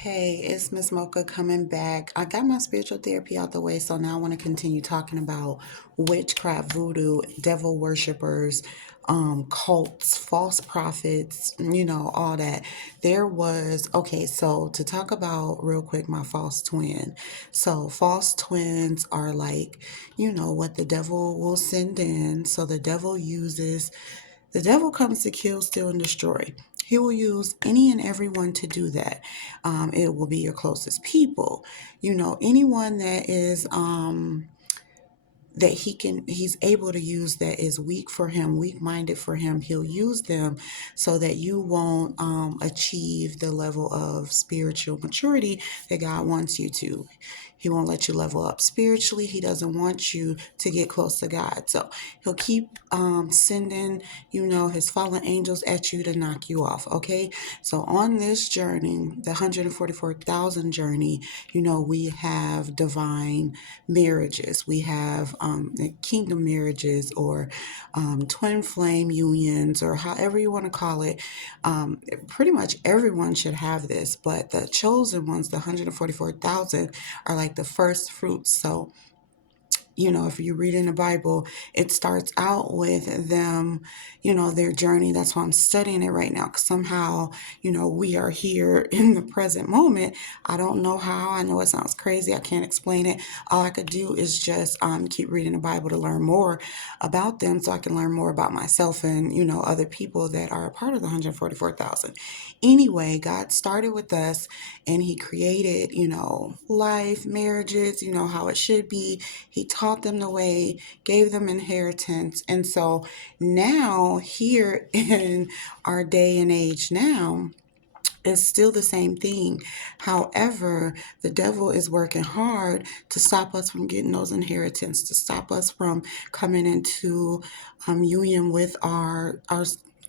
Hey, it's Miss Mocha coming back. I got my spiritual therapy out the way, so now I want to continue talking about witchcraft, voodoo, devil worshippers, cults, false prophets, all that. So to talk about real quick, my false twin. So, false twins are like, what the devil will send in. So, the devil comes to kill, steal, and destroy. He will use any and everyone to do that. It will be your closest people. Anyone that he's able to use that is weak-minded for him, he'll use them so that you won't achieve the level of spiritual maturity that God wants you to. He won't let you level up spiritually. He doesn't want you to get close to God. So he'll keep sending, his fallen angels at you to knock you off. Okay. So on this journey, the 144,000 journey, we have divine marriages. We have kingdom marriages or twin flame unions or however you want to call it. Pretty much everyone should have this, but the chosen ones, the 144,000, are like the first fruits. So if you read in the Bible, it starts out with them, their journey. That's why I'm studying it right now. Because somehow, we are here in the present moment. I don't know how. I know it sounds crazy. I can't explain it. All I could do is just keep reading the Bible to learn more about them so I can learn more about myself and, other people that are a part of the 144,000. Anyway, God started with us and he created, life, marriages, how it should be. He taught them the way, gave them inheritance. And so now, here in our day and age now, it's still the same thing. However, the devil is working hard to stop us from getting those inheritance, to stop us from coming into union with our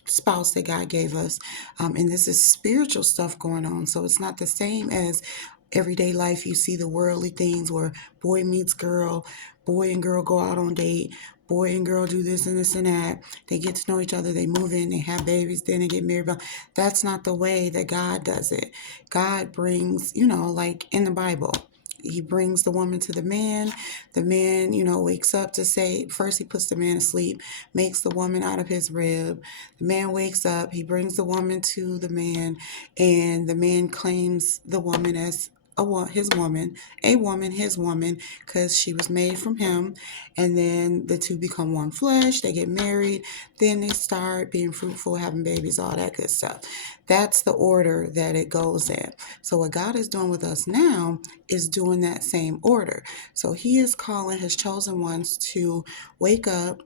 spouse that God gave us. And this is spiritual stuff going on. So it's not the same as everyday life. You see the worldly things where boy meets girl, boy and girl go out on date, boy and girl do this and this and that. They get to know each other, they move in, they have babies, then they get married. But that's not the way that God does it. God brings, like in the Bible, he brings the woman to the man. The man, wakes up to say, first he puts the man to sleep, makes the woman out of his rib. The man wakes up, he brings the woman to the man, and the man claims the woman as a woman, his woman, because she was made from him. And then the two become one flesh. They get married. Then they start being fruitful, having babies, all that good stuff. That's the order that it goes in. So what God is doing with us now is doing that same order. So he is calling his chosen ones to wake up,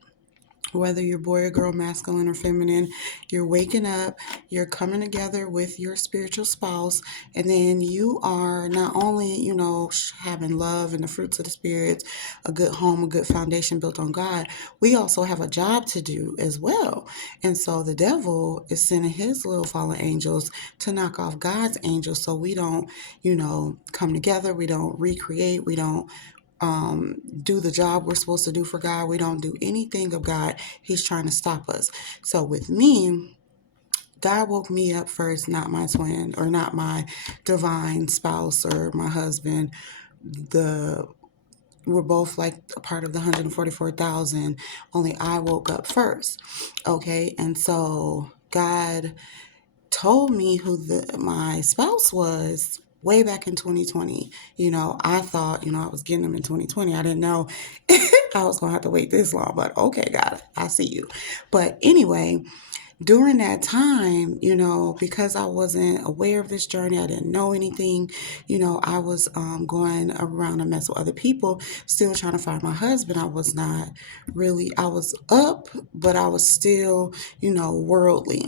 whether you're boy or girl, masculine or feminine. You're waking up, you're coming together with your spiritual spouse, and then you are not only, having love and the fruits of the spirits, a good home, a good foundation built on God. We also have a job to do as well. And so the devil is sending his little fallen angels to knock off God's angels so we don't, come together, we don't recreate, we don't do the job we're supposed to do for God. We don't do anything of God. He's trying to stop us. So with me, God woke me up first, not my twin or not my divine spouse or my husband. The We're both like a part of the 144,000. Only I woke up first. Okay, and so God told me who my spouse was way back in 2020. I thought, I was getting them in 2020. I didn't know I was going to have to wait this long, but okay, God, I see you. But anyway, during that time, because I wasn't aware of this journey, I didn't know anything, I was going around and mess with other people, still trying to find my husband. I was not really, I was up, but I was still, worldly.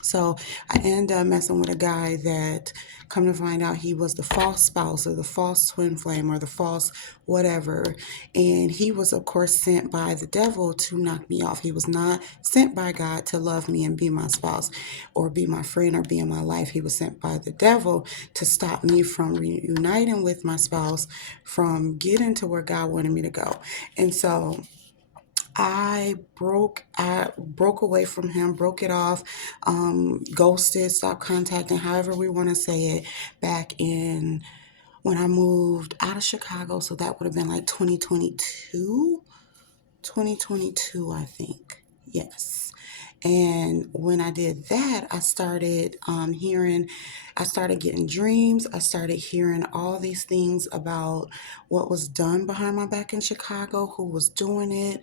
So I ended up messing with a guy that, come to find out, he was the false spouse or the false twin flame or the false whatever. And he was, of course, sent by the devil to knock me off. He was not sent by God to love me and be my spouse or be my friend or be in my life. He was sent by the devil to stop me from reuniting with my spouse, from getting to where God wanted me to go. And so I broke away from him, broke it off, ghosted, stopped contacting, however we want to say it, back in when I moved out of Chicago. So that would have been like 2022, 2022, I think. Yes. And when I did that, I started getting dreams. I started hearing all these things about what was done behind my back in Chicago, who was doing it.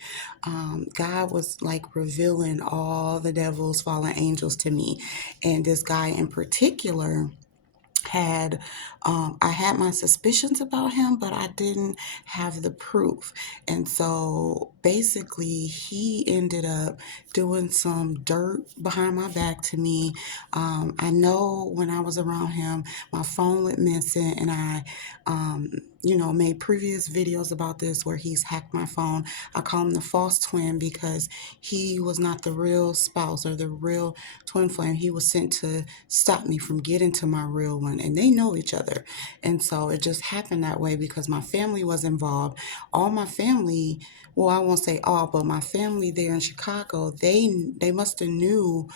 God was like revealing all the devil's fallen angels to me. And this guy in particular had I had my suspicions about him, but I didn't have the proof. And so basically he ended up doing some dirt behind my back to me. I know when I was around him, my phone went missing, and I made previous videos about this where he's hacked my phone. I call him the false twin because he was not the real spouse or the real twin flame. He was sent to stop me from getting to my real one, and they know each other. And so it just happened that way because my family was involved. All my family, well, I won't say all, but my family there in Chicago, they must have knew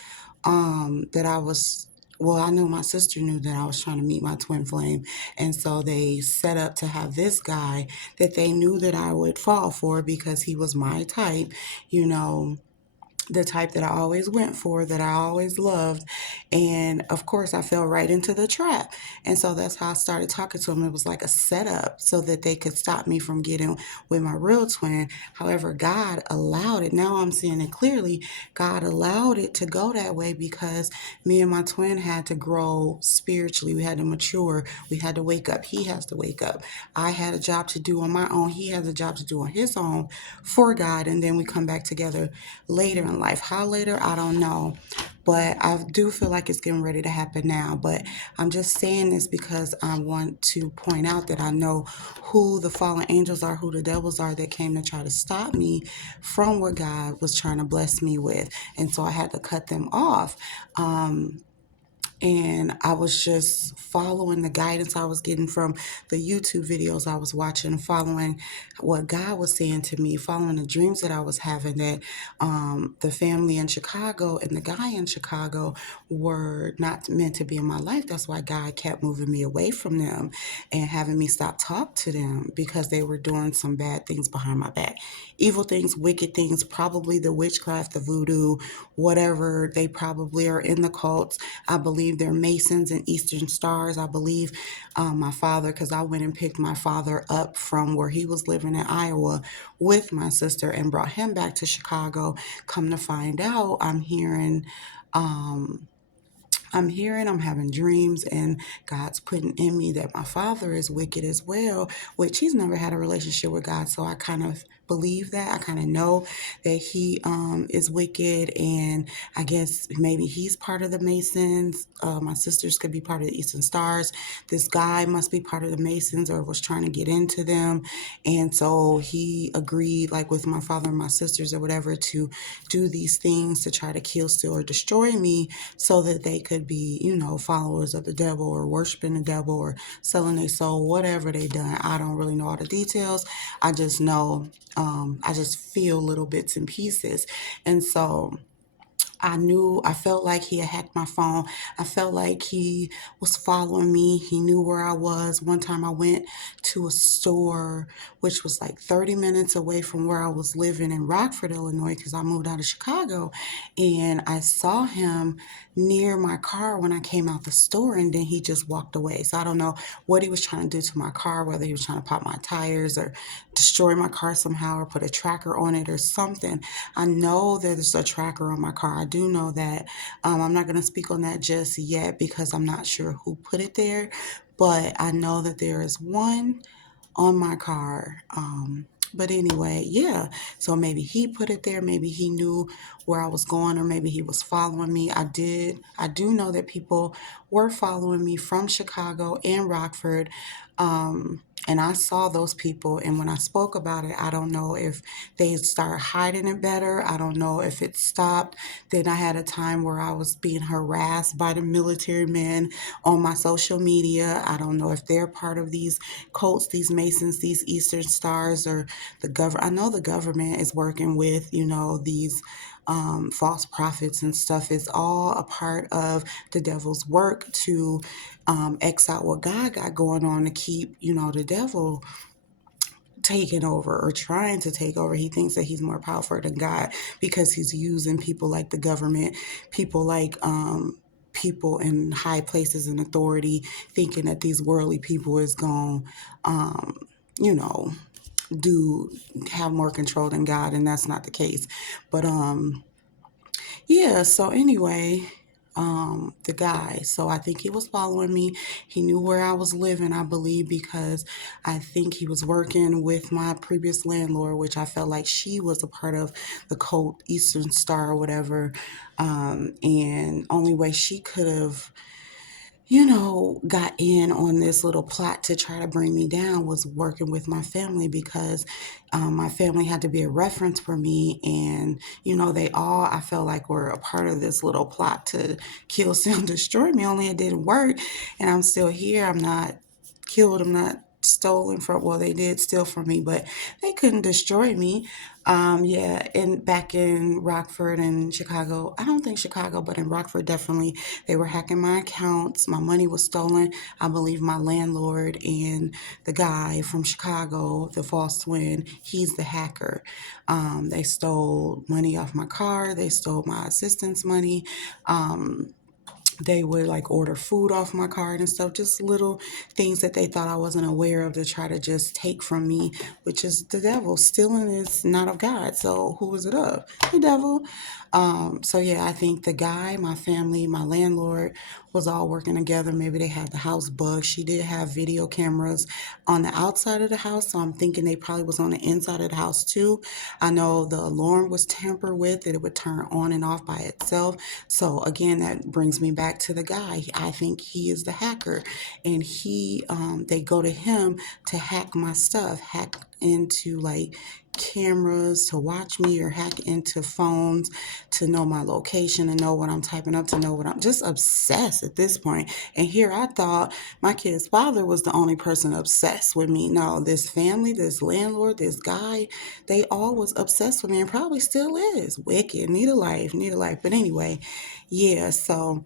that I was, well, I know my sister knew that I was trying to meet my twin flame. And so they set up to have this guy that they knew that I would fall for because he was my type, you know, the type that I always went for, that I always loved. And of course, I fell right into the trap. And so that's how I started talking to him. It was like a setup so that they could stop me from getting with my real twin. However, God allowed it. Now I'm seeing it clearly. God allowed it to go that way because me and my twin had to grow spiritually. We had to mature. We had to wake up. He has to wake up. I had a job to do on my own. He has a job to do on his own for God. And then we come back together later in life. How later? I don't know. But I do feel like it's getting ready to happen now. But I'm just saying this because I want to point out that I know who the fallen angels are, who the devils are that came to try to stop me from what God was trying to bless me with. And so I had to cut them off. And I was just following the guidance I was getting from the YouTube videos I was watching, following what God was saying to me, following the dreams that I was having, that the family in Chicago and the guy in Chicago were not meant to be in my life. That's why God kept moving me away from them and having me stop talk to them because they were doing some bad things behind my back. Evil things, wicked things, probably the witchcraft, the voodoo, whatever. They probably are in the cults. I believe they're Masons and Eastern Stars. I believe my father, because I went and picked my father up from where he was living in Iowa with my sister and brought him back to Chicago. Come to find out, I'm having dreams, and God's putting in me that my father is wicked as well, which he's never had a relationship with God. So I kind of believe that. I kind of know that he is wicked, and I guess maybe he's part of the Masons. My sisters could be part of the Eastern Stars. This guy must be part of the Masons or was trying to get into them. And so he agreed, like with my father and my sisters or whatever, to do these things to try to kill, steal, or destroy me so that they could be, followers of the devil or worshiping the devil or selling their soul, whatever they done. I don't really know all the details. I just know, I just feel little bits and pieces. And so I felt like he had hacked my phone. I felt like he was following me. He knew where I was. One time I went to a store, which was like 30 minutes away from where I was living in Rockford, Illinois, because I moved out of Chicago. And I saw him near my car when I came out the store, and then he just walked away. So I don't know what he was trying to do to my car, whether he was trying to pop my tires or destroy my car somehow or put a tracker on it or something. I know there's a tracker on my car. I do know that. I'm not going to speak on that just yet because I'm not sure who put it there, but I know that there is one on my car. But anyway, yeah. So maybe he put it there. Maybe he knew where I was going, or maybe he was following me. I do know that people were following me from Chicago and Rockford. And I saw those people, and when I spoke about it, I don't know if they started hiding it better. I don't know if it stopped. Then I had a time where I was being harassed by the military men on my social media. I don't know if they're part of these cults, these Masons, these Eastern Stars, or the government. I know the government is working with, these false prophets and stuff. Is all a part of the devil's work to X out what God got going on to keep, the devil taking over or trying to take over. He thinks that he's more powerful than God because he's using people like the government, people like people in high places in authority, thinking that these worldly people is going, you know, do have more control than God, and that's not the case. But yeah, so anyway, the guy, so I think he was following me. He knew where I was living, I believe, because I think he was working with my previous landlord, which I felt like she was a part of the cult Eastern Star or whatever. And only way she could have got in on this little plot to try to bring me down was working with my family because my family had to be a reference for me. And, they all, I felt like, were a part of this little plot to kill, steal, and destroy me. Only it didn't work. And I'm still here. I'm not killed. I'm not stolen from, well, they did steal from me, but they couldn't destroy me. Yeah, and back in Rockford and Chicago, I don't think Chicago, but in Rockford, definitely, they were hacking my accounts. My money was stolen. I believe my landlord and the guy from Chicago, the false twin, he's the hacker. They stole money off my car. They stole my assistant's money. They would like order food off my card and stuff, just little things that they thought I wasn't aware of to try to just take from me, which is the devil. Stealing is not of God. So who is it of? The devil. So yeah, I think the guy, my family, my landlord was all working together. Maybe they had the house bugged. She did have video cameras on the outside of the house, so I'm thinking they probably was on the inside of the house too. I know the alarm was tampered with, that it would turn on and off by itself. So again, that brings me back to the guy. I think he is the hacker, and they go to him to hack my stuff, hack into like cameras to watch me, or hack into phones to know my location and know what I'm typing up, to know what I'm just obsessed at this point. And here I thought my kid's father was the only person obsessed with me. No, this family, this landlord, this guy, they all was obsessed with me and probably still is. Wicked, need a life, need a life. But anyway, yeah, so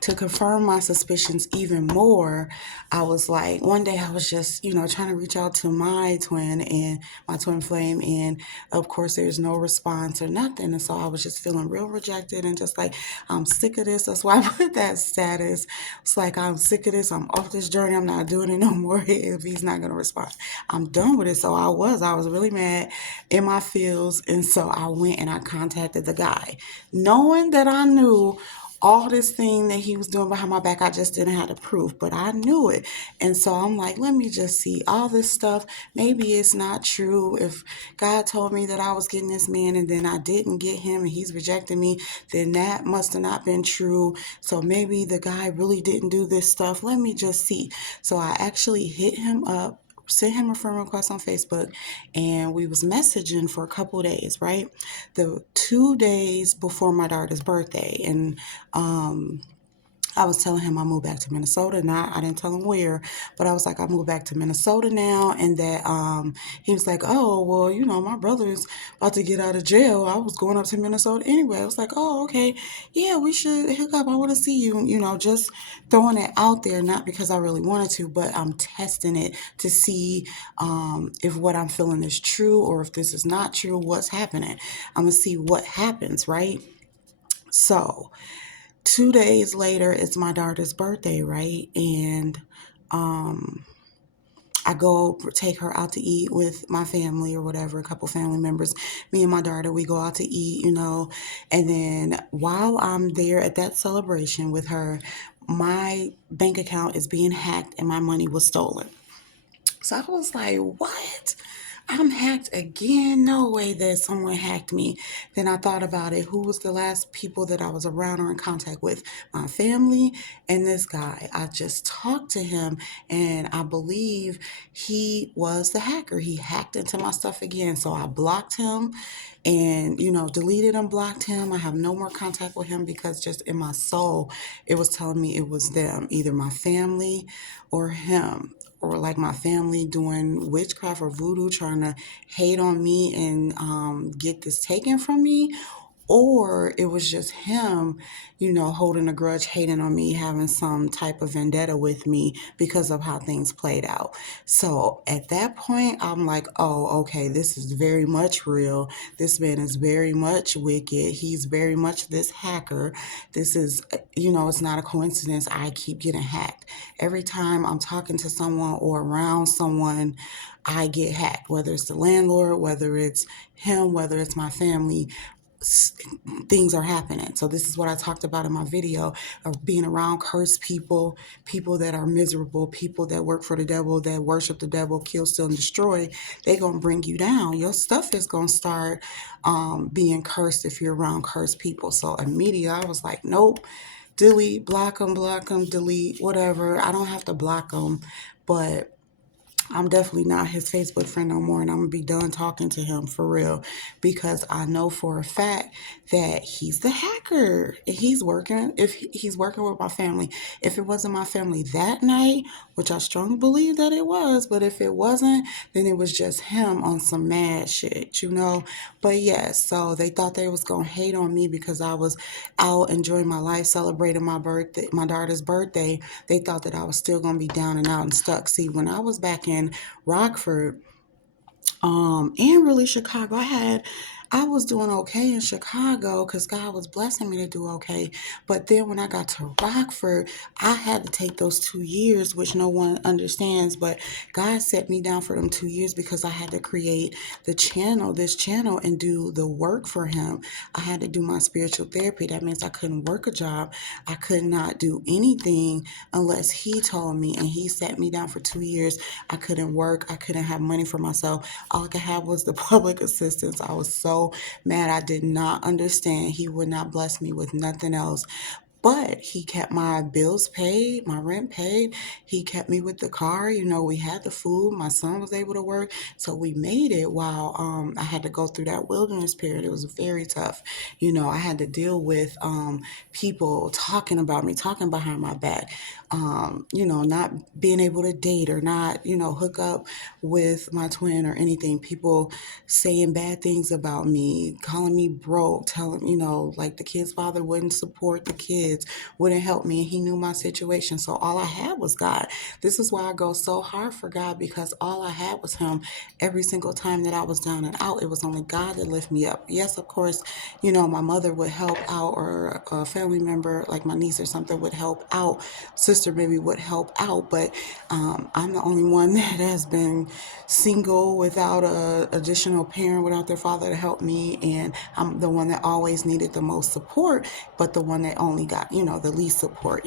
to confirm my suspicions even more, I was like, one day I was just, trying to reach out to my twin and my twin flame. And of course, there's no response or nothing. And so I was just feeling real rejected and just like, I'm sick of this. That's why I put that status. It's like, I'm sick of this. I'm off this journey. I'm not doing it no more if he's not going to respond. I'm done with it. So I was really mad in my feels. And so I went and I contacted the guy, knowing that I knew all this thing that he was doing behind my back. I just didn't have the proof, but I knew it. And so I'm like, let me just see all this stuff. Maybe it's not true. If God told me that I was getting this man and then I didn't get him and he's rejecting me, then that must have not been true. So maybe the guy really didn't do this stuff. Let me just see. So I actually hit him up, sent him a friend request on Facebook, and we was messaging for a couple of days, right? The 2 days before my daughter's birthday. And I was telling him I moved back to Minnesota. Now I didn't tell him where, but I was like, I moved back to Minnesota now, and that he was like, oh well, my brother's about to get out of jail. I was going up to Minnesota anyway. I was like, oh okay, yeah, we should hook up. I want to see you. Just throwing it out there, not because I really wanted to, but I'm testing it to see if what I'm feeling is true or if this is not true. What's happening? I'm gonna see what happens, right? So 2 days later, it's my daughter's birthday, right? And I go take her out to eat with my family or whatever, a couple family members. Me and my daughter, we go out to eat, and then while I'm there at that celebration with her, my bank account is being hacked and my money was stolen. So I was like, what? I'm hacked again. No way that someone hacked me. Then I thought about it. Who was the last people that I was around or in contact with? My family and this guy. I just talked to him, and I believe he was the hacker. He hacked into my stuff again. So I blocked him and, deleted and blocked him. I have no more contact with him because just in my soul, it was telling me it was them, either my family or him, or like my family doing witchcraft or voodoo, trying to hate on me and get this taken from me, or it was just him, holding a grudge, hating on me, having some type of vendetta with me because of how things played out. So at that point, I'm like, oh, okay, this is very much real. This man is very much wicked. He's very much this hacker. This is, it's not a coincidence. I keep getting hacked. Every time I'm talking to someone or around someone, I get hacked, whether it's the landlord, whether it's him, whether it's my family. Things are happening. So this is what I talked about in my video of being around cursed people, people that are miserable, people that work for the devil, that worship the devil, kill, steal, and destroy. They gonna bring you down. Your stuff is gonna start being cursed if you're around cursed people. So immediately I was like, nope, delete, block them, delete, whatever. I don't have to block them, but I'm definitely not his Facebook friend no more, and I'm gonna be done talking to him for real, because I know for a fact that he's the hacker. He's working. If he's working with my family, if it wasn't my family that night, which I strongly believe that it was, but if it wasn't, then it was just him on some mad shit. But yes, so they thought they was gonna hate on me because I was out enjoying my life, celebrating my birthday, my daughter's birthday. They thought that I was still gonna be down and out and stuck. See, when I was back in Rockford, and really Chicago. I was doing okay in Chicago because God was blessing me to do okay. But then when I got to Rockford, I had to take those 2 years, which no one understands. But God set me down for them 2 years because I had to create this channel, and do the work for Him. I had to do my spiritual therapy. That means I couldn't work a job. I could not do anything unless He told me, and He set me down for 2 years. I couldn't work. I couldn't have money for myself. All I could have was the public assistance. I was so mad. I did not understand. He would not bless me with nothing else. But he kept my bills paid, my rent paid. He kept me with the car. We had the food. My son was able to work. So we made it while I had to go through that wilderness period. It was very tough. I had to deal with people talking about me, talking behind my back, not being able to date or not, hook up with my twin or anything. People saying bad things about me, calling me broke, telling, like the kid's father wouldn't support the kids, wouldn't help me. And he knew my situation. So all I had was God. This is why I go so hard for God, because all I had was Him. Every single time that I was down and out, it was only God that lifted me up. Yes, of course, my mother would help out, or a family member like my niece or something would help out. Sister maybe would help out, but I'm the only one that has been single without a additional parent, without their father to help me, and I'm the one that always needed the most support, but the one that only got, the least support.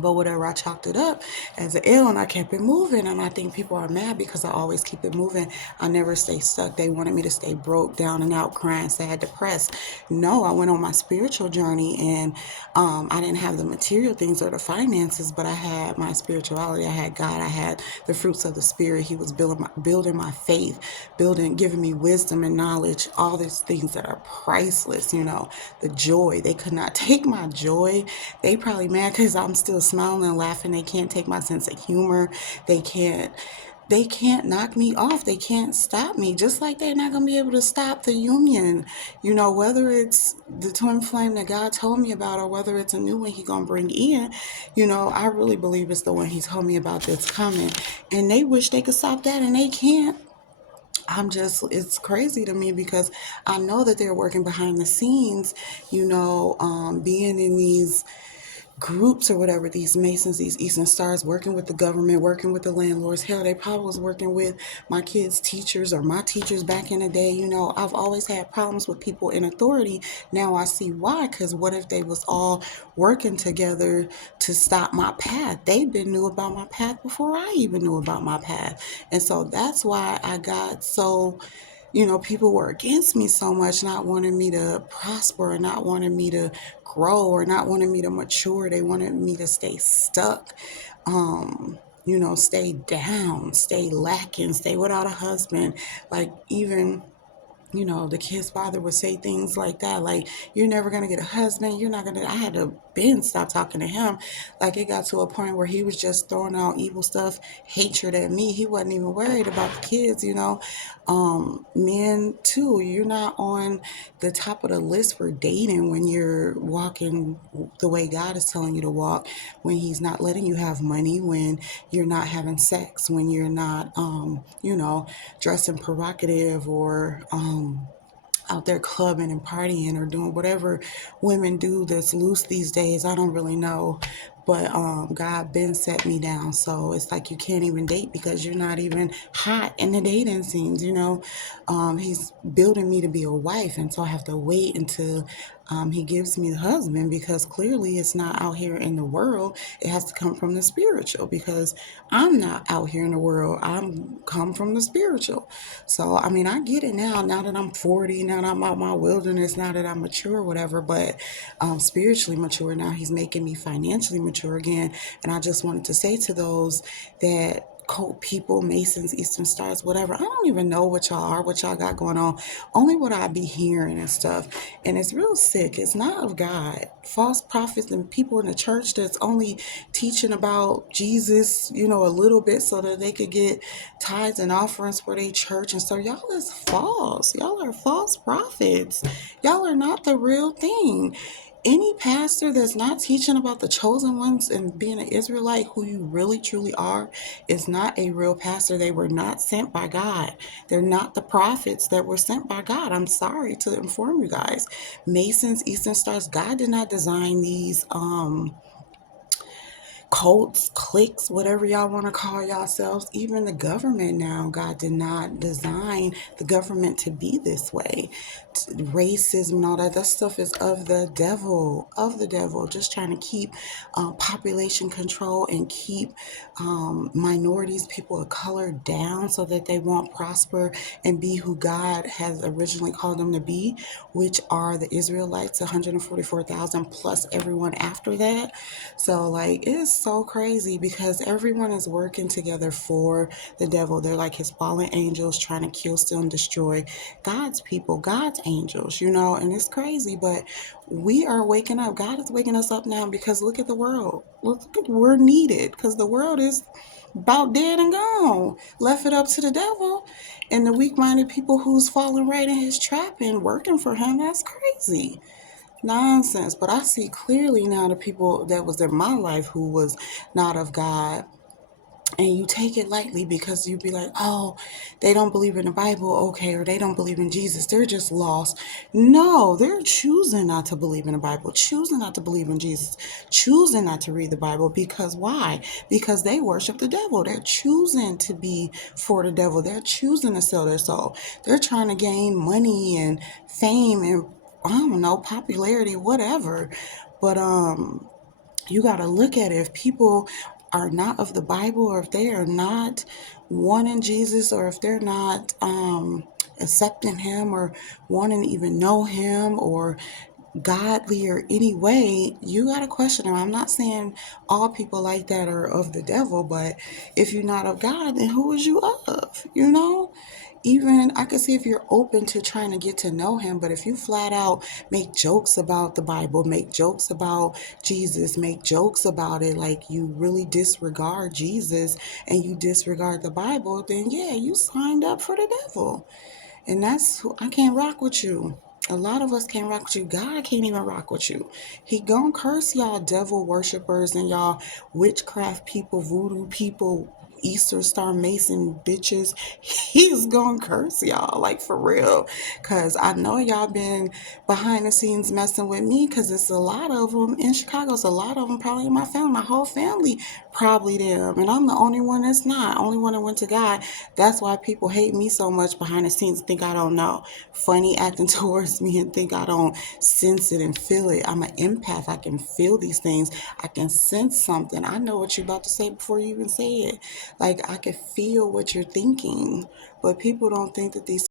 But whatever, I chalked it up as an L, and I kept it moving. And I think people are mad because I always keep it moving. I never stay stuck. They wanted me to stay broke, down and out, crying, sad, depressed. No, I went on my spiritual journey, and I didn't have the material things or the finances, but I had my spirituality. I had God. I had the fruits of the Spirit. He was building my faith, giving me wisdom and knowledge, all these things that are priceless. The joy. They could not take my joy. They probably mad because I'm still smiling and laughing. They can't take my sense of humor. They can't knock me off. They can't stop me. Just like they're not going to be able to stop the union. Whether it's the twin flame that God told me about, or whether it's a new one He going to bring in, I really believe it's the one He told me about that's coming. And they wish they could stop that, and they can't. It's crazy to me because I know that they're working behind the scenes, being in these groups or whatever, these Masons, these Eastern Stars, working with the government, working with the landlords. Hell, they probably was working with my kids' teachers or my teachers back in the day. You know, I've always had problems with people in authority. Now I see why, because what if they was all working together to stop my path? They been knew about my path before I even knew about my path. And so that's why I got so, you know, people were against me so much, not wanting me to prosper and not wanting me to grow or not wanting me to mature. They wanted me to stay stuck, you know, stay down, stay lacking, stay without a husband. Like, even, you know, the kid's father would say things like that, like, you're never gonna get a husband, you're not gonna. I had to been stop talking to him. Like, it got to a point where he was just throwing out evil stuff, hatred at me. He wasn't even worried about the kids, you know. Men too, you're not on the top of the list for dating when you're walking the way God is telling you to walk, when he's not letting you have money, when you're not having sex, when you're not you know, dressing provocative or out there clubbing and partying or doing whatever women do that's loose these days. I don't really know. But God been set me down. So it's like you can't even date because you're not even hot in the dating scenes, you know. He's building me to be a wife. And so I have to wait until he gives me the husband, because clearly it's not out here in the world. It has to come from the spiritual, because I'm not out here in the world. I'm come from the spiritual. So, I mean, I get it now that I'm 40, now that I'm out my wilderness, now that I'm mature, whatever, but spiritually mature. Now he's making me financially mature again. And I just wanted to say to those that cult people, Masons, Eastern Stars, whatever. I don't even know what y'all are, what y'all got going on. Only what I be hearing and stuff. And it's real sick. It's not of God. False prophets and people in the church that's only teaching about Jesus, you know, a little bit so that they could get tithes and offerings for their church. And so y'all is false. Y'all are false prophets. Y'all are not the real thing. Any pastor that's not teaching about the chosen ones and being an Israelite, who you really truly are, is not a real pastor. They were not sent by God. They're not the prophets that were sent by God. I'm sorry to inform you guys. Masons, Eastern Stars, God did not design these cults, cliques, whatever y'all want to call yourselves. Even the government now, God did not design the government to be this way. Racism and all that stuff is of the devil, just trying to keep population control and keep minorities, people of color down so that they won't prosper and be who God has originally called them to be, which are the Israelites, 144,000 plus everyone after that. So, like, it's so crazy because everyone is working together for the devil. They're like his fallen angels trying to kill, steal, and destroy God's people, God's angels, you know, and it's crazy, but we are waking up. God is waking us up now, because look at the world. We're needed, because the world is about dead and gone. Left it up to the devil and the weak-minded people who's falling right in his trap and working for him. That's crazy nonsense. But I see clearly now the people that was in my life who was not of God, and you take it lightly because you be like, oh, they don't believe in the Bible, okay, or they don't believe in Jesus, they're just lost. No, they're choosing not to believe in the Bible, choosing not to believe in Jesus, choosing not to read the Bible. Because why? Because they worship the devil. They're choosing to be for the devil. They're choosing to sell their soul. They're trying to gain money and fame and, I don't know, popularity, whatever. But you got to look at it. If people are not of the Bible, or if they are not wanting Jesus, or if they're not accepting him or wanting to even know him or godly or any way, you got to question them. I'm not saying all people like that are of the devil, but if you're not of God, then who is you of? You know? Even I could see if you're open to trying to get to know him, but if you flat out make jokes about the Bible, make jokes about Jesus, make jokes about it, like you really disregard Jesus and you disregard the Bible, then yeah, you signed up for the devil. And that's who I can't rock with you. A lot of us can't rock with you. God can't even rock with you. He gonna curse y'all devil worshippers and y'all witchcraft people, voodoo people, Easter Star Mason bitches, he's gonna curse y'all, like for real. Cause I know y'all been behind the scenes messing with me, cause it's a lot of them in Chicago. It's a lot of them probably in my family. My whole family probably them, and I'm the only one that's not. Only one that went to God. That's why people hate me so much behind the scenes. Think I don't know. Funny acting towards me and think I don't sense it and feel it. I'm an empath. I can feel these things. I can sense something. I know what you're about to say before you even say it. Like I can feel what you're thinking. But people don't think that these